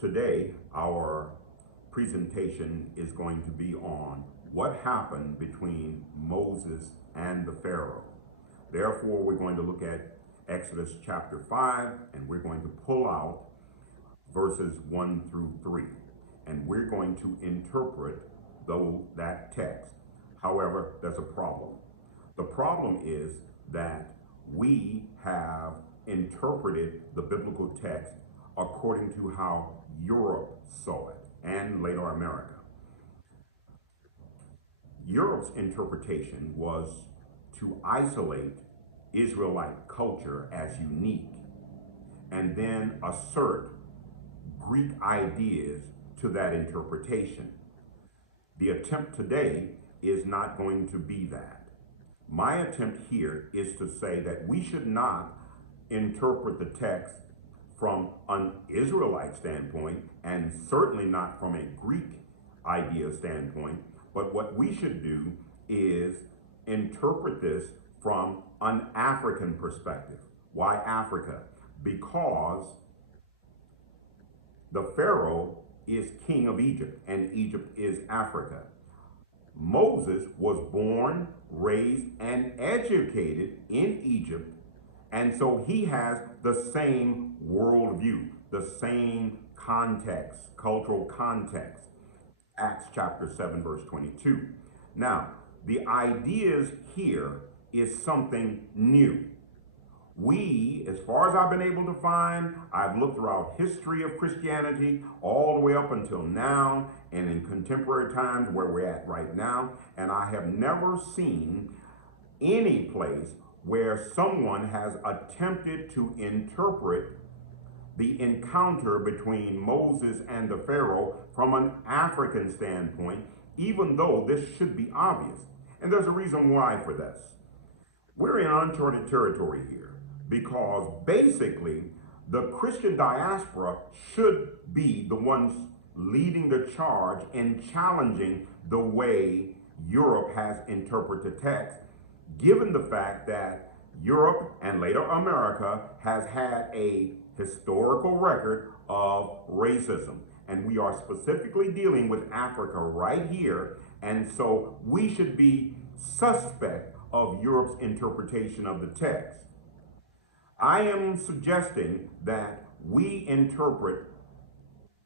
Today, our presentation is going to be on what happened between Moses and the Pharaoh. Therefore, we're going to look at Exodus chapter 5, and we're going to pull out verses 1 through 3. And we're going to interpret that text. However, there's a problem. The problem is that we have interpreted the biblical text according to how Europe saw it, and later America. Europe's interpretation was to isolate Israelite culture as unique and then assert Greek ideas to that interpretation. The attempt today is not going to be that. My attempt here is to say that we should not interpret the text from an Israelite standpoint, and certainly not from a Greek idea standpoint, but what we should do is interpret this from an African perspective. Why Africa? Because the Pharaoh is king of Egypt, and Egypt is Africa. Moses was born, raised, and educated in Egypt, and so he has the same worldview, the same context, cultural context. Acts chapter 7, verse 22. Now, the ideas here is something new. We, as far as I've been able to find, I've looked throughout history of Christianity all the way up until now and in contemporary times where we're at right now, and I have never seen any place where someone has attempted to interpret the encounter between Moses and the Pharaoh from an African standpoint, even though this should be obvious. And there's a reason why for this. We're in uncharted territory here, because basically the Christian diaspora should be the ones leading the charge in challenging the way Europe has interpreted the text, given the fact that Europe and later America has had a historical record of racism. And we are specifically dealing with Africa right here, and so we should be suspect of Europe's interpretation of the text. I am suggesting that we interpret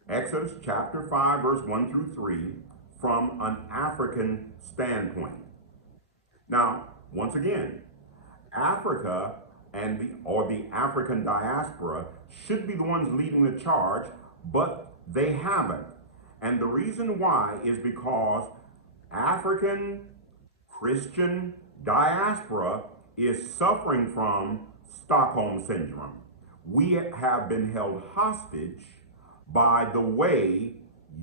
Exodus chapter 5, verse 1 through 3 from an African standpoint. Now, once again, Africa and the African diaspora should be the ones leading the charge, but they haven't. And the reason why is because African Christian diaspora is suffering from Stockholm syndrome. We have been held hostage by the way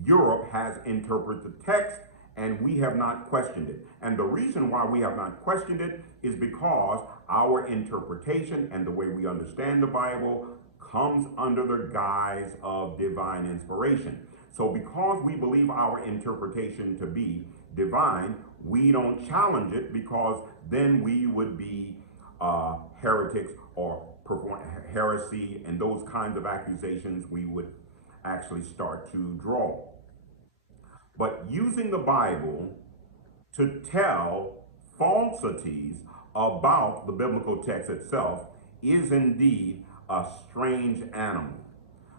Europe has interpreted the text, and we have not questioned it. And the reason why we have not questioned it is because our interpretation and the way we understand the Bible comes under the guise of divine inspiration. So because we believe our interpretation to be divine, we don't challenge it, because then we would be heretics or perform heresy, and those kinds of accusations we would actually start to draw. But using the Bible to tell falsities about the biblical text itself is indeed a strange animal.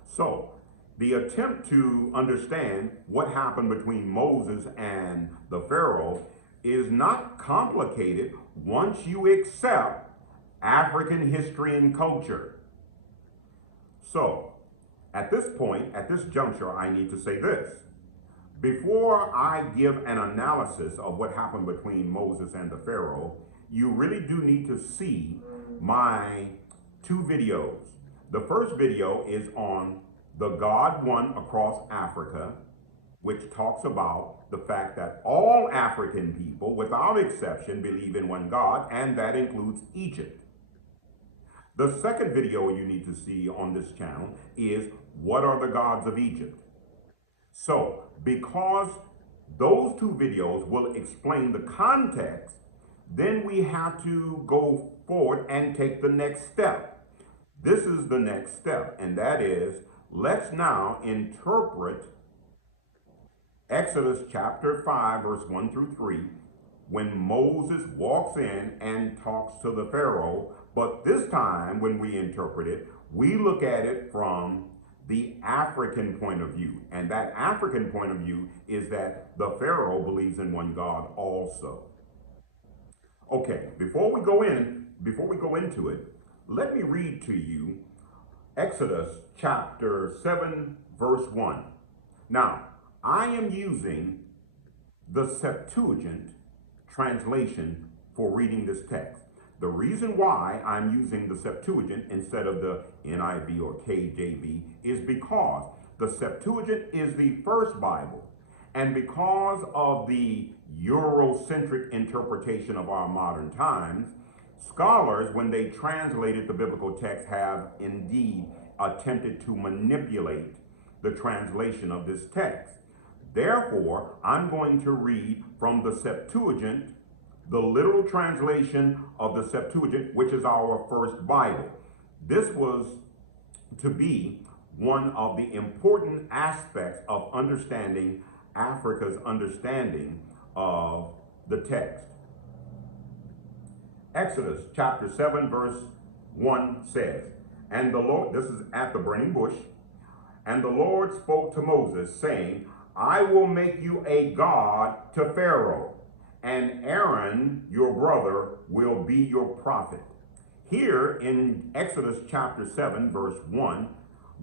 So, the attempt to understand what happened between Moses and the Pharaoh is not complicated once you accept African history and culture. So, at this point, at this juncture, I need to say this. Before I give an analysis of what happened between Moses and the Pharaoh, you really do need to see my two videos. The first video is on the God One Across Africa, which talks about the fact that all African people, without exception, believe in one God, and that includes Egypt. The second video you need to see on this channel is what are the gods of Egypt? So, because those two videos will explain the context, then we have to go forward and take the next step. This is the next step, and that is Let's now interpret Exodus chapter 5, verse 1 through 3, when Moses walks in and talks to the Pharaoh. But this time, when we interpret it, we look at it from the African point of view. And that African point of view is that the Pharaoh believes in one God also. Okay, before we go into it, let me read to you Exodus chapter 7, verse 1. Now, I am using the Septuagint translation for reading this text. The reason why I'm using the Septuagint instead of the NIV or KJV is because the Septuagint is the first Bible. And because of the Eurocentric interpretation of our modern times, scholars, when they translated the biblical text, have indeed attempted to manipulate the translation of this text. Therefore, I'm going to read from the Septuagint, the literal translation of the Septuagint, which is our first Bible. This was to be one of the important aspects of understanding Africa's understanding of the text. Exodus chapter 7, verse 1 says, and the Lord, this is at the burning bush, and the Lord spoke to Moses, saying, I will make you a god to Pharaoh, and Aaron, your brother, will be your prophet. Here in Exodus chapter 7, verse 1,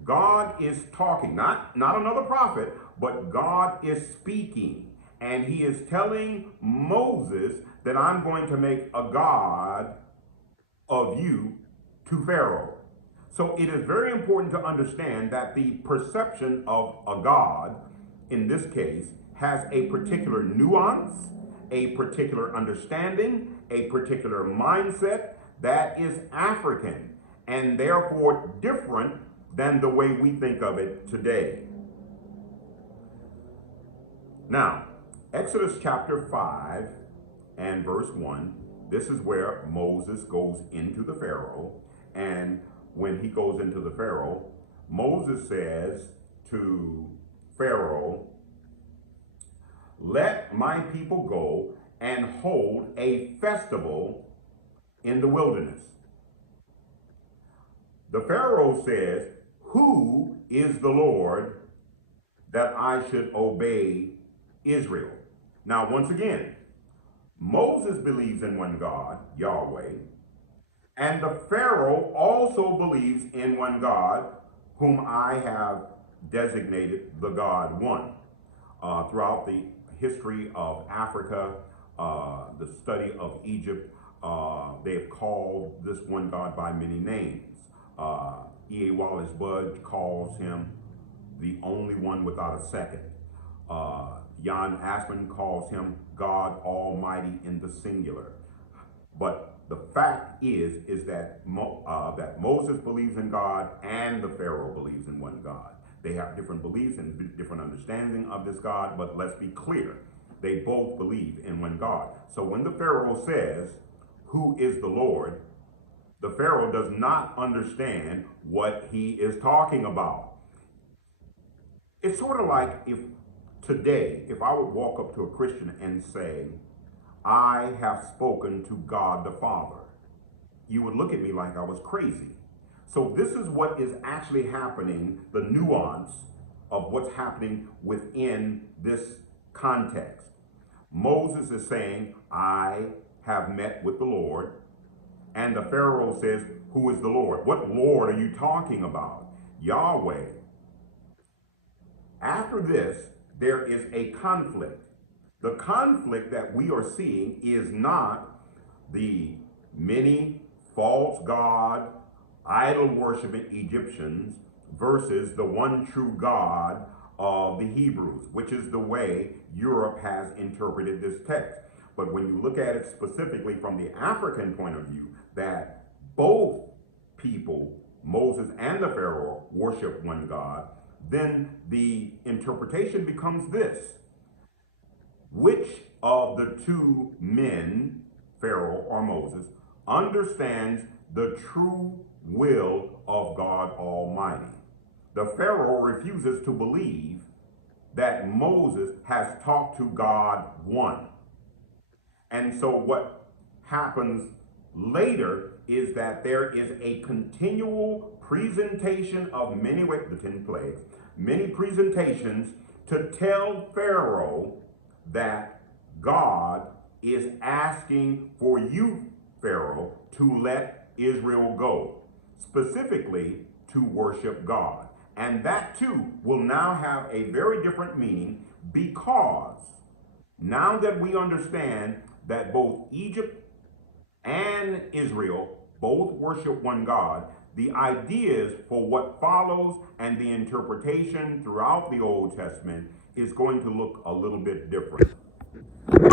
God is talking, not another prophet, but God is speaking. And he is telling Moses that I'm going to make a god of you to Pharaoh. So it is very important to understand that the perception of a god, in this case, has a particular nuance, a particular understanding, a particular mindset that is African and therefore different than the way we think of it today. Now, Exodus chapter 5 and verse 1, this is where Moses goes into the Pharaoh. And when he goes into the Pharaoh, Moses says to Pharaoh, let my people go and hold a festival in the wilderness. The Pharaoh says, who is the Lord that I should obey Israel? Now, once again, Moses believes in one God, Yahweh, and the Pharaoh also believes in one God, whom I have designated the God One. Throughout the history of Africa, the study of Egypt, they have called this one God by many names. E.A. Wallace Budge calls him the only one without a second. Jan Aspen calls him God Almighty in the singular. But the fact is that that Moses believes in God and the Pharaoh believes in one God. They have different beliefs and different understanding of this God, but let's be clear. They both believe in one God. So when the Pharaoh says, who is the Lord? The Pharaoh does not understand what he is talking about. It's sort of like if today, if I would walk up to a Christian and say, I have spoken to God the Father, you would look at me like I was crazy. So this is what is actually happening, the nuance of what's happening within this context. Moses is saying, I have met with the Lord. And the Pharaoh says, who is the Lord? What Lord are you talking about? Yahweh. After this, there is a conflict. The conflict that we are seeing is not the many false god, idol worshiping Egyptians versus the one true God of the Hebrews, which is the way Europe has interpreted this text. But when you look at it specifically from the African point of view, that both people, Moses and the Pharaoh, worship one God, then the interpretation becomes this. Which of the two men, Pharaoh or Moses, understands the true will of God Almighty? The Pharaoh refuses to believe that Moses has talked to God one. And so what happens later is that there is a continual presentation of many, the 10 plagues, many presentations to tell Pharaoh that God is asking for you, Pharaoh, to let Israel go, specifically to worship God. And that too will now have a very different meaning, because now that we understand that both Egypt and Israel both worship one God, the ideas for what follows and the interpretation throughout the Old Testament is going to look a little bit different.